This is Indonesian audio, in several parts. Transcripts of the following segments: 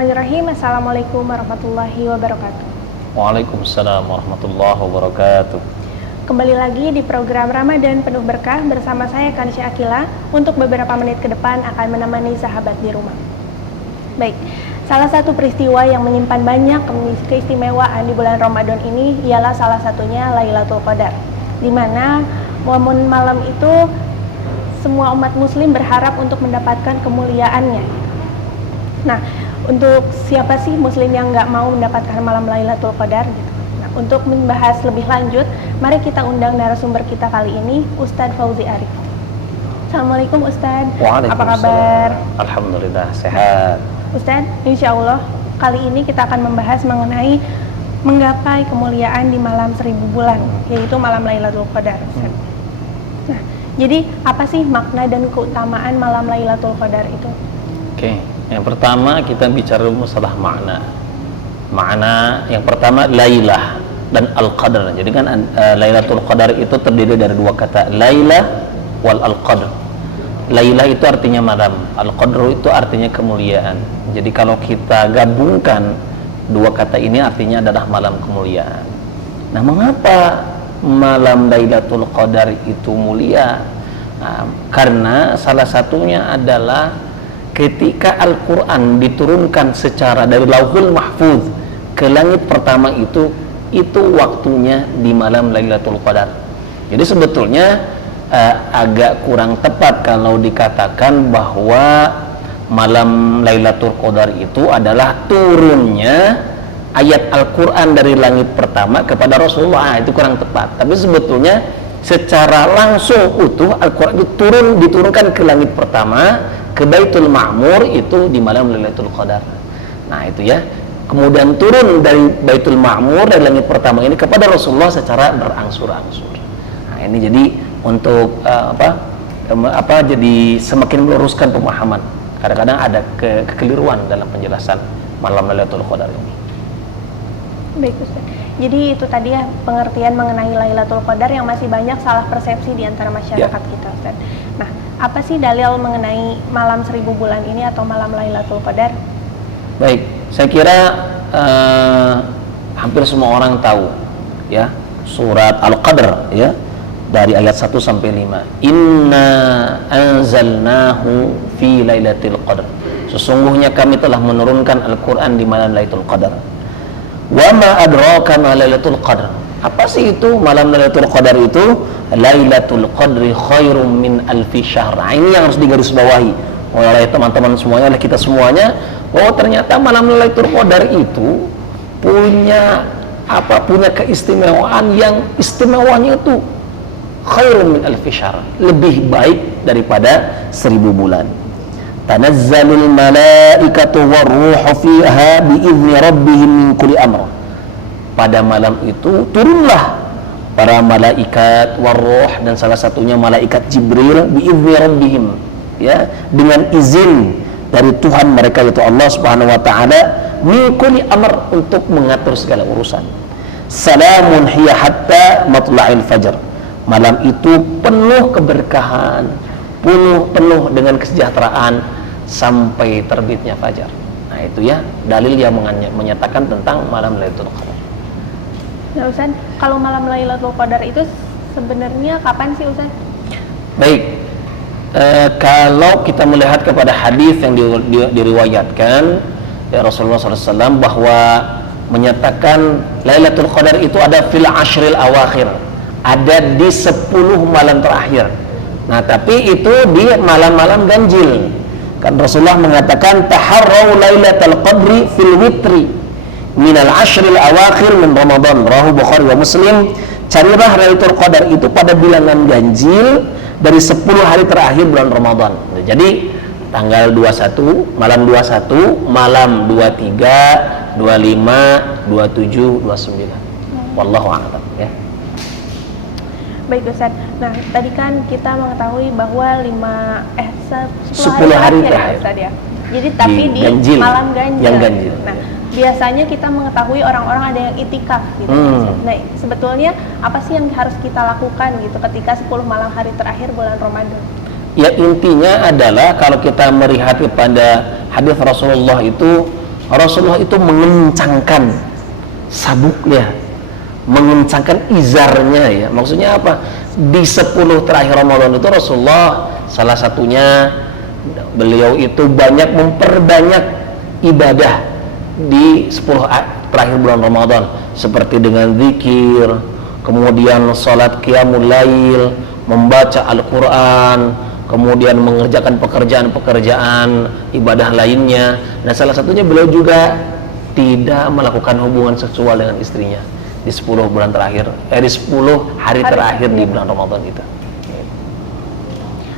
Bismillahirrahmanirrahim. Assalamualaikum warahmatullahi wabarakatuh. Waalaikumsalam warahmatullahi wabarakatuh. Kembali lagi di program Ramadan Penuh Berkah bersama saya Kanisya Akila. Untuk beberapa menit ke depan akan menemani sahabat di rumah. Baik, salah satu peristiwa yang menyimpan banyak keistimewaan di bulan Ramadan ini ialah salah satunya Lailatul Qadar, di mana momen malam itu semua umat muslim berharap untuk mendapatkan kemuliaannya. Nah, untuk siapa sih muslim yang nggak mau mendapatkan malam Lailatul Qadar gitu. Nah, untuk membahas lebih lanjut, mari kita undang narasumber kita kali ini, Ustadz Fauzi Arif. Assalamualaikum Ustadz. Apa kabar? Alhamdulillah sehat. Ustadz, insya Allah kali ini kita akan membahas mengenai menggapai kemuliaan di malam 1000 bulan, yaitu malam Lailatul Qadar. Nah, jadi apa sih makna dan keutamaan malam Lailatul Qadar itu? Oke. Yang pertama kita bicara masalah makna. Makna yang pertama Lailah dan Al-Qadar. Jadi kan Lailatul Qadar itu terdiri dari dua kata, Lailah wal Al-Qadar. Lailah itu artinya malam, Al-Qadar itu artinya kemuliaan. Jadi kalau kita gabungkan dua kata ini artinya adalah malam kemuliaan. Nah, mengapa malam Lailatul Qadar itu mulia? Nah, karena salah satunya adalah ketika Al-Quran diturunkan secara dari Lauhul Mahfuz ke langit pertama itu waktunya di malam Lailatul Qadar. Jadi sebetulnya agak kurang tepat kalau dikatakan bahwa malam Lailatul Qadar itu adalah turunnya ayat Al-Quran dari langit pertama kepada Rasulullah. Itu kurang tepat. Tapi sebetulnya secara langsung utuh Al-Quran itu diturunkan ke langit pertama, ke Baitul Ma'mur itu di malam Lailatul Qadar. Nah, itu ya. Kemudian turun dari Baitul Ma'mur dari langit pertama ini kepada Rasulullah secara berangsur-angsur. Nah, ini jadi untuk jadi semakin meluruskan pemahaman. Kadang-kadang ada kekeliruan dalam penjelasan malam Lailatul Qadar ini. Baik Ustaz. Jadi itu tadi ya pengertian mengenai Lailatul Qadar yang masih banyak salah persepsi di antara masyarakat kita, Ustaz. Nah, apa sih dalil mengenai malam 1000 bulan ini atau malam Lailatul Qadar? Baik, saya kira hampir semua orang tahu ya surat Al-Qadr ya dari ayat 1 sampai 5. Inna anzalnahu fi lailatul qadr. Sesungguhnya kami telah menurunkan Al-Qur'an di malam Lailatul Qadar. Wa ma adraka ma Lailatul Qadar. Apa sih itu malam Lailatul Qadar itu? Lailatul Qadri khairum min alfi syahr. Nah, ini yang harus digarisbawahi oleh teman-teman semuanya, oleh kita semuanya. Oh, ternyata malam Lailatul Qadar itu punya keistimewaan yang istimewanya itu khairum min alfi syahr, lebih baik daripada 1000 bulan. Tanazzalul malaikatu warruhu fiha biizni rabbihim min kulli amr. Pada malam itu turunlah para malaikat warruh dan salah satunya malaikat Jibril biizni rabbihim ya, dengan izin dari Tuhan mereka yaitu Allah Subhanahu wa taala, min kulli amr, untuk mengatur segala urusan. Salamun hiya hatta matla'il fajr. Malam itu penuh keberkahan, penuh dengan kesejahteraan sampai terbitnya fajar. Nah, itu ya dalil yang menyatakan tentang malam Lailatul Qadar. Nah, Ustaz, kalau malam Lailatul Qadar itu sebenarnya kapan sih, Ustaz? Baik, kalau kita melihat kepada hadis yang diriwayatkan ya Rasulullah SAW bahwa menyatakan Lailatul Qadar itu ada fil ashril awakhir, ada di 10 malam terakhir. Nah, tapi itu di malam-malam ganjil. Kan Rasulullah mengatakan taharrau lailatul qadri fil witri minal ashril awakhir min Ramadan, rawahu Bukhari wa Muslim. Carilah Lailatul Qadar itu pada bilangan ganjil dari 10 hari terakhir bulan Ramadan. Jadi tanggal 21, malam 21, malam 23, 25, 27, 29. Wallahu a'lam ya. Baik Ustaz. Nah, tadi kan kita mengetahui bahwa 10 hari terakhir ya, Ustaz ya. Jadi tapi di ganjil, malam ganjil. yang ganjil. Nah, biasanya kita mengetahui orang-orang ada yang itikaf gitu. Nah, sebetulnya apa sih yang harus kita lakukan gitu ketika 10 malam hari terakhir bulan Ramadan? Ya, intinya adalah kalau kita melihat kepada hadis Rasulullah itu Rasulullah itu mengencangkan sabuknya, mengencangkan izarnya ya. Maksudnya apa? Di 10 terakhir Ramadan itu Rasulullah salah satunya beliau itu banyak memperbanyak ibadah di 10 terakhir bulan Ramadan, seperti dengan zikir, kemudian salat qiyamul lail, membaca Al-Quran, kemudian mengerjakan pekerjaan-pekerjaan ibadah lainnya. Dan salah satunya beliau juga tidak melakukan hubungan seksual dengan istrinya di 10 bulan terakhir, di 10 hari terakhir di bulan Ramadan itu.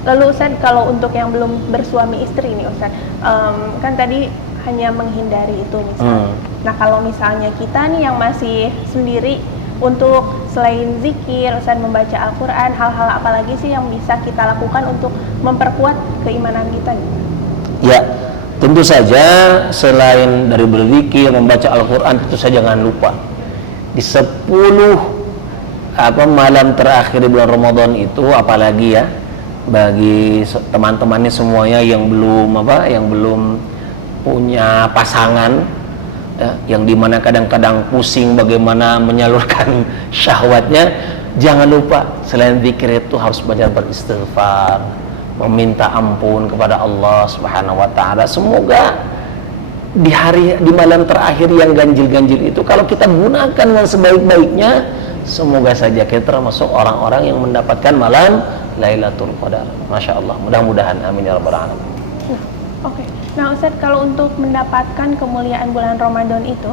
Lalu Ustadz, kalau untuk yang belum bersuami istri nih Ustadz, kan tadi hanya menghindari itu misalnya. Nah kalau misalnya kita nih yang masih sendiri, untuk selain zikir, Ustadz membaca Al-Quran, hal-hal apa lagi sih yang bisa kita lakukan untuk memperkuat keimanan kita? Ya, tentu saja selain dari berzikir, membaca Al-Quran, tentu saja jangan lupa di 10 malam terakhir di bulan Ramadan itu, apalagi ya bagi teman-temannya semuanya yang belum punya pasangan ya, yang dimana kadang-kadang pusing bagaimana menyalurkan syahwatnya, jangan lupa selain zikir itu harus banyak beristighfar, meminta ampun kepada Allah Subhanahu wa taala. Semoga di malam terakhir yang ganjil-ganjil itu kalau kita gunakan dengan sebaik-baiknya, semoga saja kita termasuk orang-orang yang mendapatkan malam Lailatul Qadar. Masya Allah, mudah-mudahan, amin ya rabbal alamin. Oke. Nah Ustadz, kalau untuk mendapatkan kemuliaan bulan Ramadan itu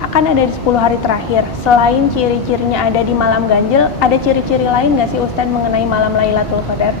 akan ada di 10 hari terakhir. Selain ciri-cirinya ada di malam ganjil, ada ciri-ciri lain nggak sih Ustadz mengenai malam Lailatul Qadar?